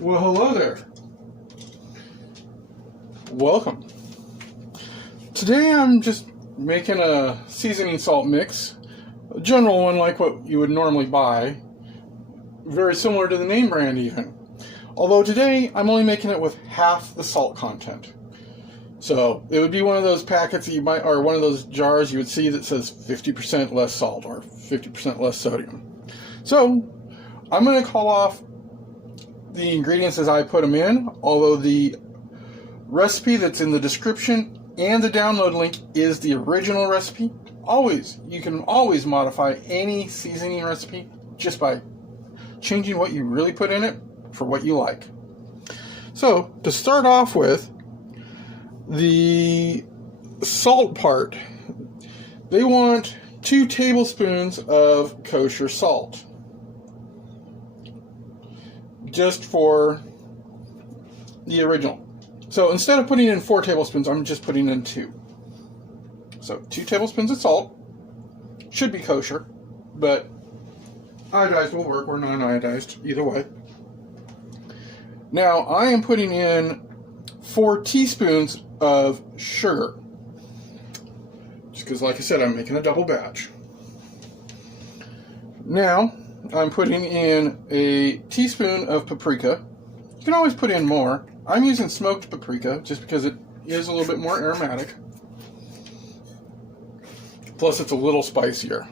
Well, hello there. Welcome. Today I'm just making a seasoning salt mix, a general one like what you would normally buy, very similar to the name brand even. Although today I'm only making it with half the salt content. So it would be one of those packets that you might, or one of those jars you would see that says 50% less salt or 50% less sodium. So I'm going to call off the ingredients as I put them in, although the recipe that's in the description and the download link is the original recipe. You can always modify any seasoning recipe just by changing what you really put in it for what you like. So to start off with, the salt part, they want 2 tablespoons of kosher salt. Just for the original. So instead of putting in 4 tablespoons, I'm just putting in 2. So 2 tablespoons of salt. Should be kosher, but iodized will work or non-iodized, either way. Now I am putting in 4 teaspoons of sugar. Just because, like I said, I'm making a double batch. Now I'm putting in a teaspoon of paprika. You can always put in more. I'm using smoked paprika just because it is a little bit more aromatic. Plus it's a little spicier.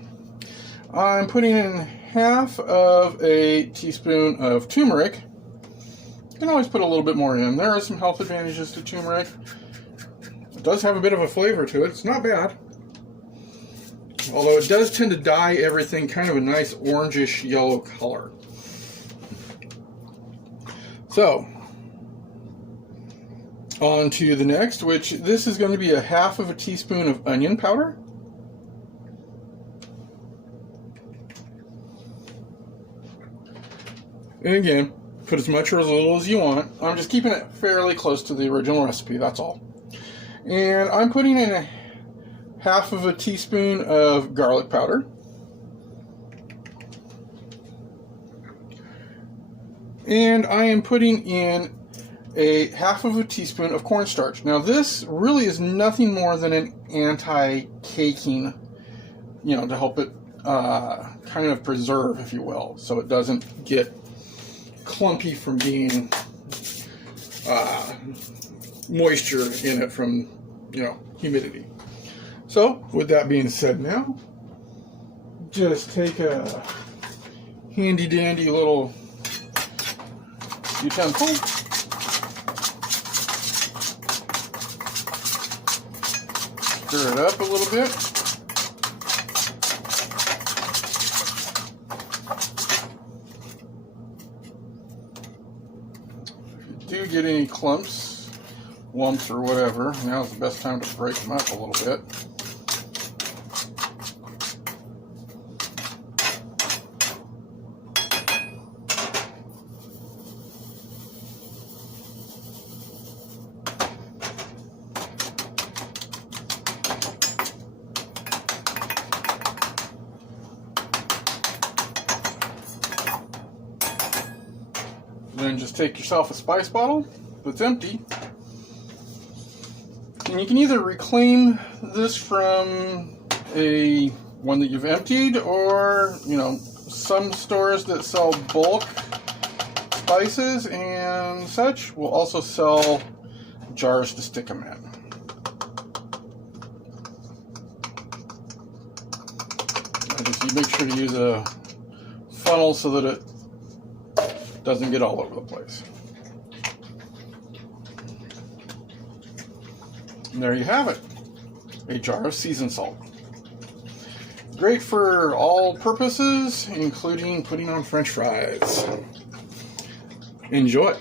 I'm putting in half of a teaspoon of turmeric. You can always put a little bit more in. There are some health advantages to turmeric. It does have a bit of a flavor to it. It's not bad. Although it does tend to dye everything kind of a nice orangish yellow color. So, on to the next, which this is going to be a half of a teaspoon of onion powder. And again, put as much or as little as you want. I'm just keeping it fairly close to the original recipe, that's all. And I'm putting in a half of a teaspoon of garlic powder. And I am putting in a half of a teaspoon of cornstarch. Now this really is nothing more than an anti-caking, to help it kind of preserve, if you will, so it doesn't get clumpy from being moisture in it from, humidity. So, with that being said now, just take a handy-dandy little utensil. Stir it up a little bit. If you do get any clumps, lumps, or whatever, now's the best time to break them up a little bit. Then just take yourself a spice bottle that's empty, and you can either reclaim this from a one that you've emptied, or some stores that sell bulk spices and such will also sell jars to stick them in. You make sure to use a funnel so that it doesn't get all over the place. And there you have it, a jar of seasoned salt. Great for all purposes, including putting on French fries. Enjoy.